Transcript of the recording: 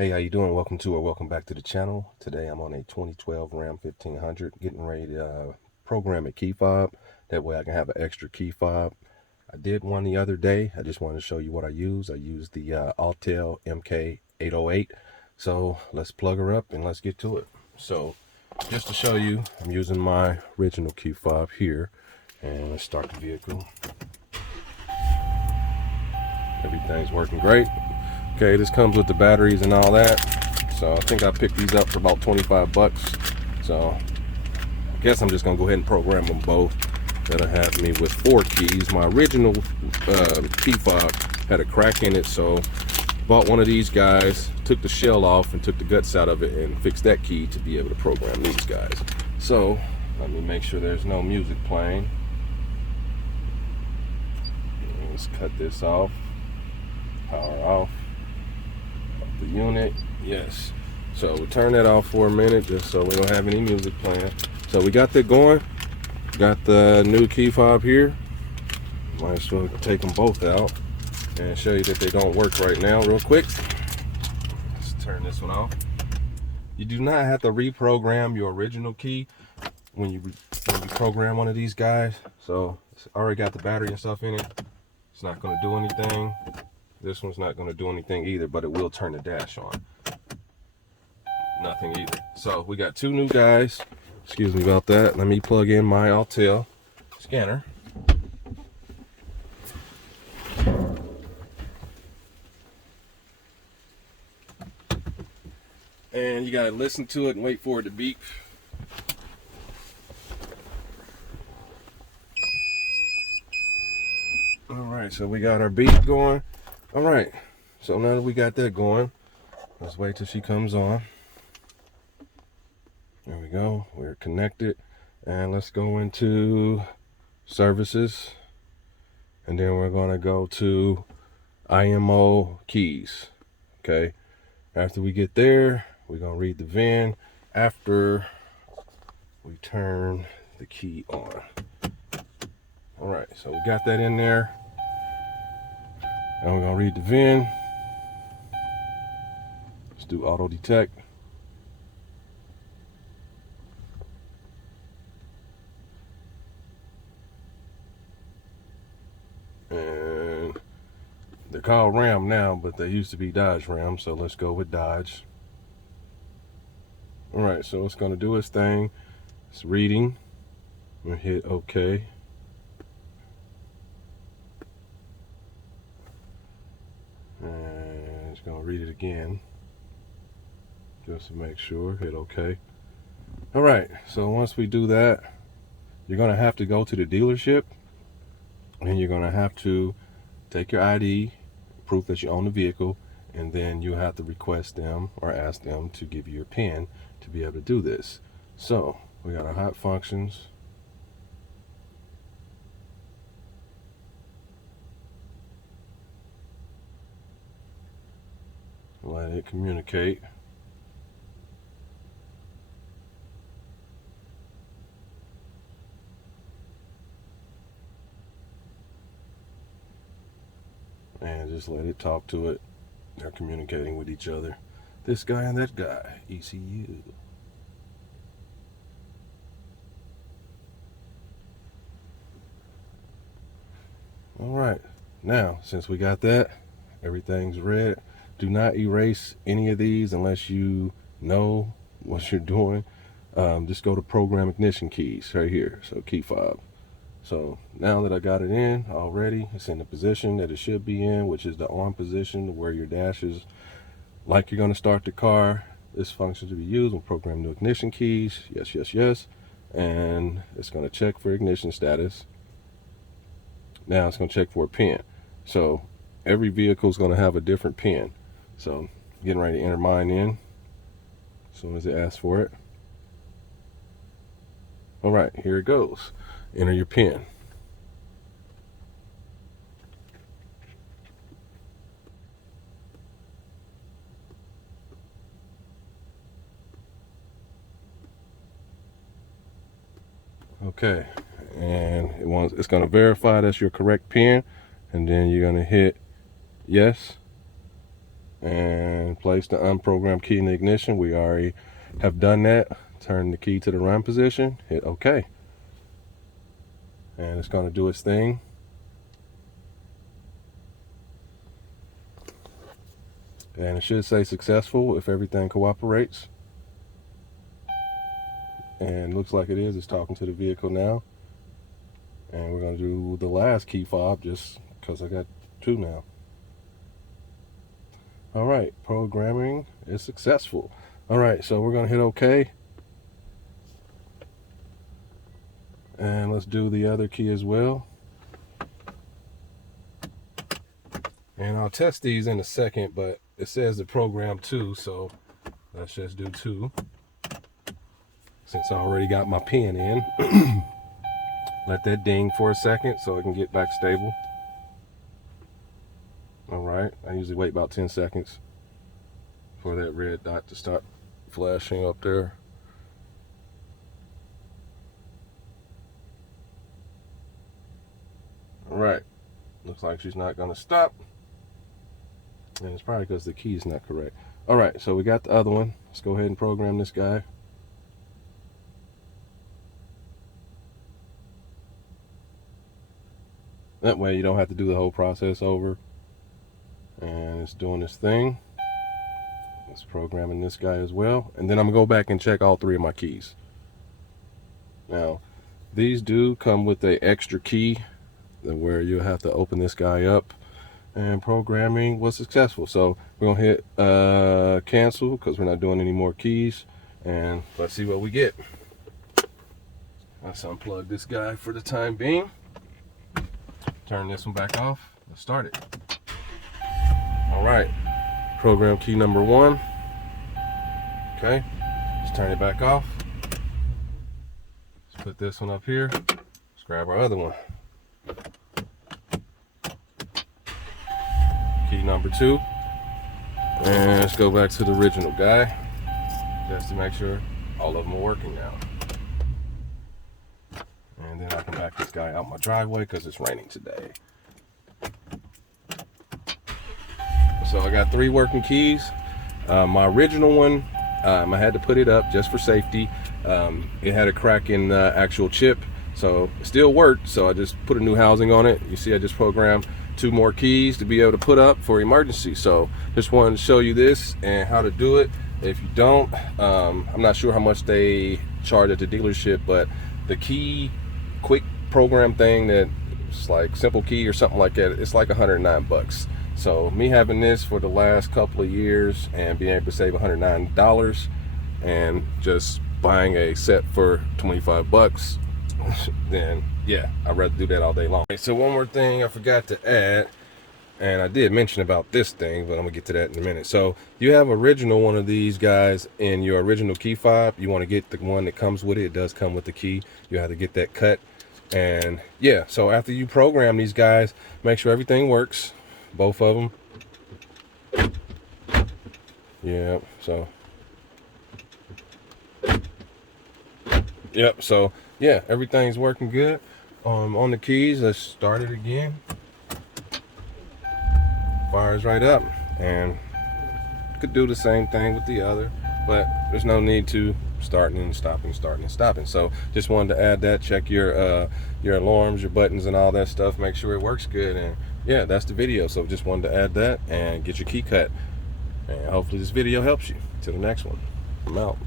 Hey, how you doing? Welcome back to the channel. Today I'm on a 2012 Ram 1500, getting ready to program a key fob. That way I can have an extra key fob. I did one the other day. I just wanted to show you what I use. I used the Autel MK 808. So let's plug her up and let's get to it. So just to show you, I'm using my original key fob here. And let's start the vehicle. Everything's working great. Okay, this comes with the batteries and all that. So I think I picked these up for about 25 bucks. So I guess I'm just gonna go ahead and program them both. That'll have me with 4 keys. My original key fob had a crack in it, so bought one of these guys, took the shell off and took the guts out of it and fixed that key to be able to program these guys. So let me make sure there's no music playing. Let's cut this off. Power off the unit. Yes. So we'll turn that off for a minute just so we don't have any music playing. So we got that going. Got the new key fob here. Might as well take them both out and show you that they don't work right now real quick. Let's turn this one off. You do not have to reprogram your original key when you program one of these guys. So it's already got the battery and stuff in it. It's not going to do anything. This one's not going to do anything either, but it will turn the dash on. Nothing either. So we got 2 new guys. Excuse me about that. Let me plug in my Autel scanner. And you got to listen to it and wait for it to beep. All right, so we got our beep going. All right, so now that we got that going, let's wait till she comes on. There we go, we're connected. And let's go into services. And then we're gonna go to IMO keys, okay? After we get there, we're gonna read the VIN after we turn the key on. All right, so we got that in there. And we're gonna read the VIN. Let's do auto detect. And they're called Ram now, but they used to be Dodge Ram, so let's go with Dodge. All right, so it's gonna do its thing. It's reading. I'm gonna hit OK. And it's gonna read it again, just to make sure. Hit OK. All right, so once we do that, you're gonna have to go to the dealership, and you're gonna have to take your ID, proof that you own the vehicle, and then you have to request them or ask them to give you your PIN to be able to do this. So we got our hot functions. Let it communicate. And just let it talk to it. They're communicating with each other. This guy and that guy, ECU. All right, now since we got that, everything's red. Do not erase any of these unless you know what you're doing. Just go to program ignition keys right here. So key fob. So now that I got it in already, it's in the position that it should be in, which is the on position where your dash is like you're going to start the car. This function to be used when programming the ignition keys. Yes, yes, yes. And it's going to check for ignition status. Now it's going to check for a pin. So every vehicle is going to have a different pin. So getting ready to enter mine in as soon as it asks for it. All right, here it goes. Enter your pin. Okay, and it's going to verify that's your correct pin, and then you're going to hit yes. and place the unprogrammed key in the ignition. We already have done that. Turn the key to the run position, hit OK. And it's going to do its thing. And it should say successful if everything cooperates. And looks like it is. It's talking to the vehicle now. And we're going to do the last key fob just because I got 2 now. All right, programming is successful. All right, so we're going to hit OK. And let's do the other key as well. And I'll test these in a second, but it says the program 2, so let's just do 2. Since I already got my pin in. Let that ding for a second so it can get back stable. All right, I usually wait about 10 seconds for that red dot to start flashing up there. All right, looks like she's not gonna stop. And it's probably because the key is not correct. All right, so we got the other one. Let's go ahead and program this guy. That way you don't have to do the whole process over. And it's doing this thing. It's programming this guy as well. And then I'm gonna go back and check all 3 of my keys. Now, these do come with an extra key where you'll have to open this guy up. And programming was successful. So we're gonna hit cancel because we're not doing any more keys. And let's see what we get. Let's unplug this guy for the time being. Turn this one back off. Let's start it. All right, program key number 1. Okay, let's turn it back off. Let's put this one up here. Let's grab our other one. Key number 2. And let's go back to the original guy, just to make sure all of them are working now. And then I can back this guy out my driveway because it's raining today. So I got 3 working keys. My original one, I had to put it up just for safety. It had a crack in the actual chip, so it still worked. So I just put a new housing on it. You see, I just programmed 2 more keys to be able to put up for emergency. So just wanted to show you this and how to do it. If you don't, I'm not sure how much they charge at the dealership, but the key quick program thing that's like simple key or something like that, it's like 109 bucks. So me having this for the last couple of years and being able to save $109 and just buying a set for 25 bucks, then yeah, I'd rather do that all day long. So one more thing I forgot to add, and I did mention about this thing, but I'm gonna get to that in a minute. So you have original one of these guys in your original key fob. You want to get the one that comes with it. It does come with the key. You have to get that cut. And yeah, so after you program these guys, make sure everything works, both of them. Yeah, so yep, so yeah, everything's working good. On the keys, let's start it again. Fires right up, and could do the same thing with the other, but there's no need to starting and stopping, starting and stopping. So just wanted to add that. Check your alarms, your buttons and all that stuff, make sure it works good. And yeah, that's the video. So just wanted to add that and get your key cut, and hopefully this video helps you. Till the next one, I'm out.